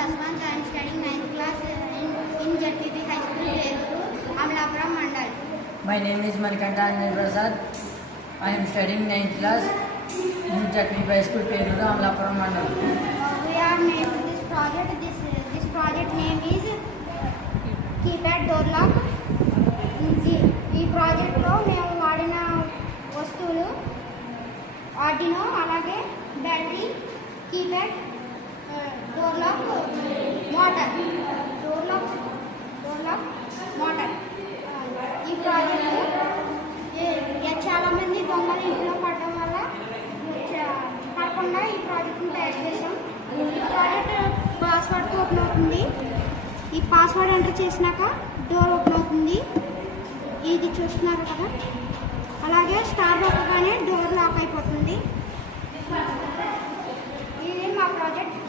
Jaswant. I am studying 9th class in ZPP High School, Peruru, Amlapuram Mandal. My name is Manikanta Anjan Prasad. I am studying 9th class in ZPP High School, Peruru, Amlapuram Mandal. We are named this project. This project name is Keypad Door Lock. ఈ ప్రాజెక్ట్లో మేము వాడిన వస్తువులు Arduino, అలాగే battery, keypad, door lock, motor, motor. ఈ project చాలామంది దొంగలు ఇంట్లో పడడం వల్ల పడకుండా ఈ ప్రాజెక్ట్ని తయారు చేసాం. ఈ ప్రాజెక్ట్ పాస్వర్డ్తో ఓపెన్ అవుతుంది. ఈ పాస్వర్డ్ ఎంటర్ చేసినాక డోర్ ఓపెన్ అవుతుంది. ఇది చూస్తున్నారు కదా, అలాగే స్టార్ నొక్కగానే డోర్ లాక్ అయిపోతుంది. ఇది మా ప్రాజెక్ట్.